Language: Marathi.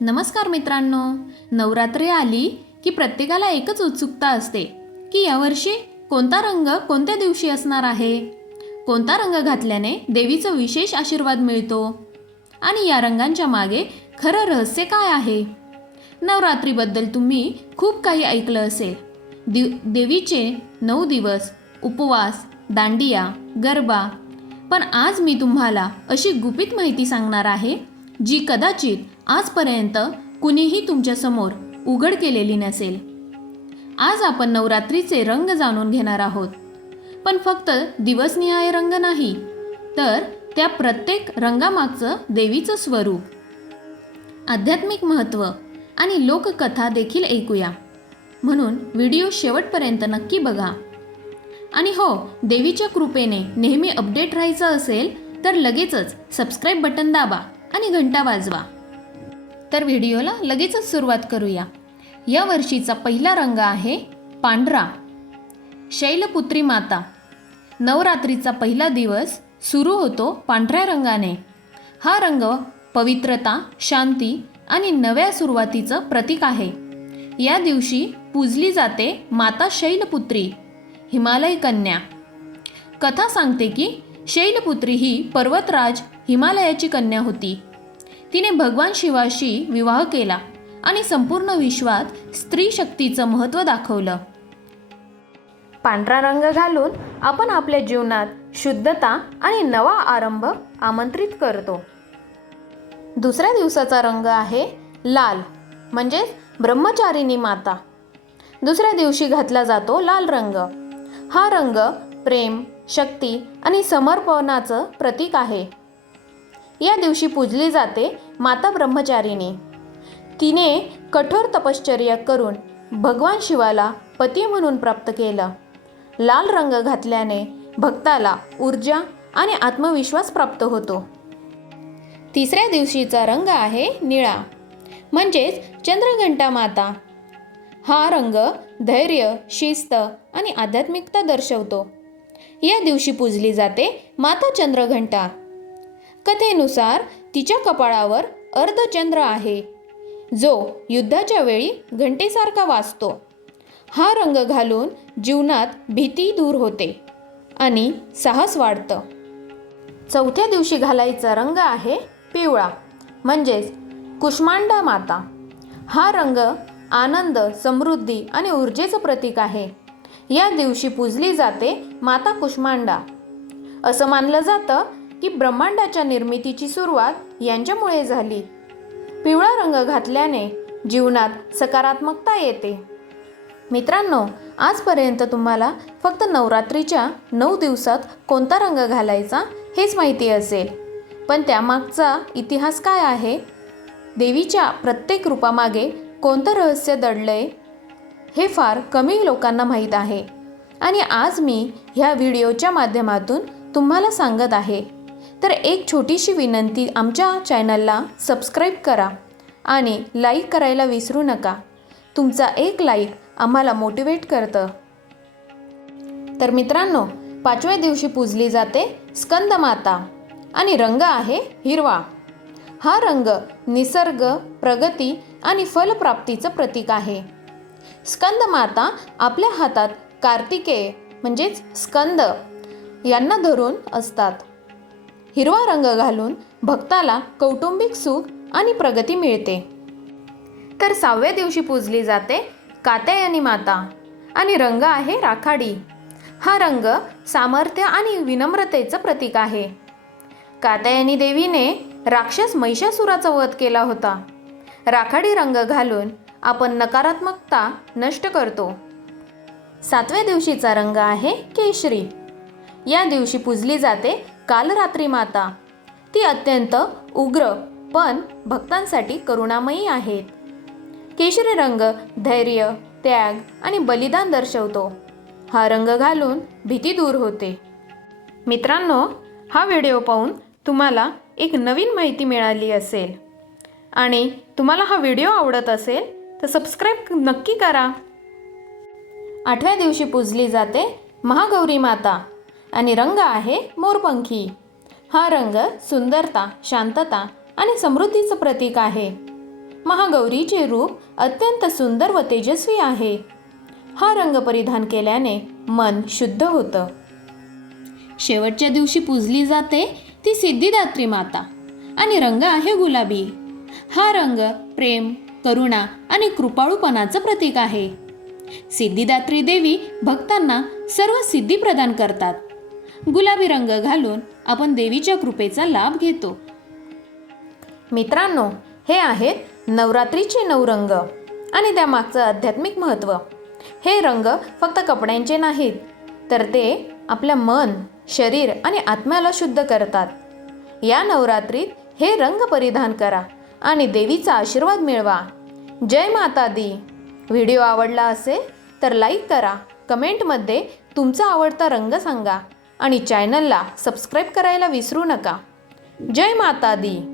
नमस्कार मित्रांनो. नवरात्री आली की प्रत्येकाला एकच उत्सुकता असते की यावर्षी कोणता रंग कोणत्या दिवशी असणार आहे? कोणता रंग घातल्याने देवीचा विशेष आशीर्वाद मिळतो? आणि या रंगांच्या मागे खरं रहस्य काय आहे? नवरात्रीबद्दल तुम्ही खूप काही ऐकलं असेल. दिव देवीचे नऊ दिवस उपवास दांडिया गरबा. पण आज मी तुम्हाला अशी गुपित माहिती सांगणार आहे जी कदाचित आजपर्यंत कुणीही तुमच्यासमोर उघड केलेली नसेल. आज आपण नवरात्रीचे रंग जाणून घेणार आहोत. पण फक्त दिवसनिहाय रंग नाही तर त्या प्रत्येक रंगामागचं देवीचं स्वरूप. आध्यात्मिक महत्त्व आणि लोककथा देखील ऐकूया. म्हणून व्हिडिओ शेवटपर्यंत नक्की बघा. आणि हो देवीच्या कृपेने नेहमी अपडेट राहायचं असेल तर लगेचच सबस्क्राईब बटन दाबा. आणि घंटा वाजवा. तर व्हिडिओला लगेचच सुरुवात करूया. या वर्षीचा पहिला रंग आहे पांढरा. शैलपुत्री माता. नवरात्रीचा पहिला दिवस सुरू होतो पांढऱ्या रंगाने. हा रंग पवित्रता शांती आणि नव्या सुरुवातीचं प्रतीक आहे. या दिवशी पूजली जाते माता शैलपुत्री हिमालय कन्या. कथा सांगते की शैलपुत्री ही पर्वतराज हिमालयाची कन्या होती. तिने भगवान शिवाशी विवाह केला आणि संपूर्ण विश्वात स्त्री शक्तीचं महत्त्व दाखवलं. पांढरा रंग घालून आपण आपल्या जीवनात शुद्धता आणि नवा आरंभ आमंत्रित करतो. दुसऱ्या दिवसाचा रंग आहे लाल म्हणजेच ब्रह्मचारिणी माता. दुसऱ्या दिवशी घातला जातो लाल रंग. हा रंग प्रेम शक्ती आणि समर्पणाचं प्रतीक आहे. या दिवशी पूजली जाते माता ब्रह्मचारिणी. तिने कठोर तपश्चर्या करून भगवान शिवाला पती म्हणून प्राप्त केलं. लाल रंग घातल्याने भक्ताला ऊर्जा आणि आत्मविश्वास प्राप्त होतो. तिसऱ्या दिवशीचा रंग आहे निळा म्हणजेच चंद्रघंटा माता. हा रंग धैर्य शिस्त आणि आध्यात्मिकता दर्शवतो. या दिवशी पूजली जाते माता चंद्रघंटा. कथेनुसार तिच्या कपाळावर अर्धचंद्र आहे जो युद्धाच्या वेळी घंटेसारखा वाचतो हा रंग घालून जीवनात भीती दूर होते आणि साहस वाढतं. चौथ्या दिवशी घालायचा रंग आहे पिवळा म्हणजेच कुष्मांडा माता. हा रंग आनंद समृद्धी आणि ऊर्जेचं प्रतीक आहे. या दिवशी पूजली जाते माता कुष्मांडा. असं मानलं जातं की ब्रह्मांडाच्या निर्मितीची सुरुवात यांच्यामुळे झाली. पिवळा रंग घातल्याने जीवनात सकारात्मकता येते. मित्रांनो आजपर्यंत तुम्हाला फक्त नवरात्रीच्या नऊ दिवसात कोणता रंग घालायचा हेच माहिती असेल. पण त्यामागचा इतिहास काय आहे? देवीच्या प्रत्येक रूपामागे कोणतं रहस्य दडलंय? हे फार कमी लोकांना माहीत आहे. आणि आज मी ह्या व्हिडिओच्या माध्यमातून तुम्हाला सांगत आहे. तर एक छोटीशी विनंती आमच्या चॅनलला सबस्क्राईब करा आणि लाईक करायला विसरू नका. तुमचा एक लाईक आम्हाला मोटिवेट करतं. तर मित्रांनो पाचव्या दिवशी पूजली जाते स्कंदमाता आणि रंग आहे हिरवा. हा रंग निसर्ग प्रगती आणि फलप्राप्तीचं प्रतीक आहे. स्कंदमाता आपल्या हातात कार्तिकेय म्हणजेच स्कंद यांना धरून असतात. हिरवा रंग घालून भक्ताला कौटुंबिक सुख आणि प्रगती मिळते. तर सहाव्या दिवशी पूजली जाते कात्यायनी माता आणि रंग आहे राखाडी. हा रंग सामर्थ्य आणि विनम्रतेचं प्रतीक आहे. कात्यायनी देवीने राक्षस महिषासुराचा वध केला होता. राखाडी रंग घालून आपण नकारात्मकता नष्ट करतो. सातव्या दिवशीचा रंग आहे केशरी. या दिवशी पूजली जाते कालरात्री माता. ती अत्यंत उग्र पण भक्तांसाठी करुणामयी आहेत. केशरी रंग धैर्य त्याग आणि बलिदान दर्शवतो. हा रंग घालून भीती दूर होते. मित्रांनो हा व्हिडिओ पाहून तुम्हाला एक नवीन माहिती मिळाली असेल आणि तुम्हाला हा व्हिडिओ आवडत असेल तर सबस्क्राईब नक्की करा. आठव्या दिवशी पूजली जाते महागौरी माता. आणि रंग आहे मोरपंखी. हा रंग सुंदरता शांतता आणि समृद्धीचं प्रतीक आहे. महागौरीचे रूप अत्यंत सुंदर व तेजस्वी आहे. हा रंग परिधान केल्याने मन शुद्ध होतं. शेवटच्या दिवशी पूजली जाते ती सिद्धिदात्री माता. आणि रंग आहे गुलाबी. हा रंग प्रेम करुणा आणि कृपाळूपणाचं प्रतीक आहे. सिद्धिदात्री देवी भक्तांना सर्व सिद्धी प्रदान करतात. गुलाबी रंग घालून आपण देवीच्या कृपेचा लाभ घेतो. मित्रांनो हे आहेत नवरात्रीचे नऊ रंग आणि त्यामागचं आध्यात्मिक महत्त्व. हे रंग फक्त कपड्यांचे नाहीत तर ते आपलं मन शरीर आणि आत्म्याला शुद्ध करतात. या नवरात्रीत हे रंग परिधान करा आणि देवीचा आशीर्वाद मिळवा. जय माता दी. व्हिडिओ आवडला असेल तर लाईक करा. कमेंटमध्ये तुमचा आवडता रंग सांगा. आणि चॅनलला सबस्क्राईब करायला विसरू नका. जय माता दी.